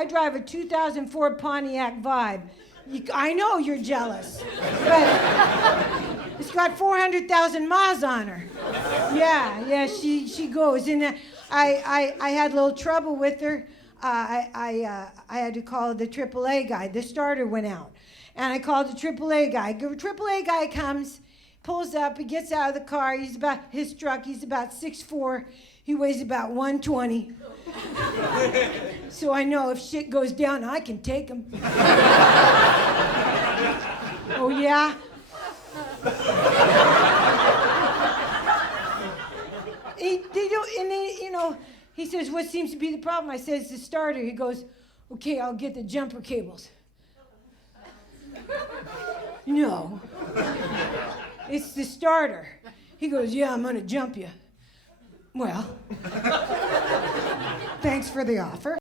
I drive a 2004 Pontiac Vibe. I know you're jealous, but it's got 400,000 miles on her. Yeah, she goes. And I had a little trouble with her. I had to call the AAA guy. The starter went out. And I called the AAA guy. The AAA guy comes, pulls up, he gets out of the car. He's about 6'4". He weighs about 120. So I know if shit goes down, I can take him. Oh, yeah? He says, what seems to be the problem? I says, the starter. He goes, okay, I'll get the jumper cables. No. It's the starter. He goes, yeah, I'm going to jump you. Well, thanks for the offer.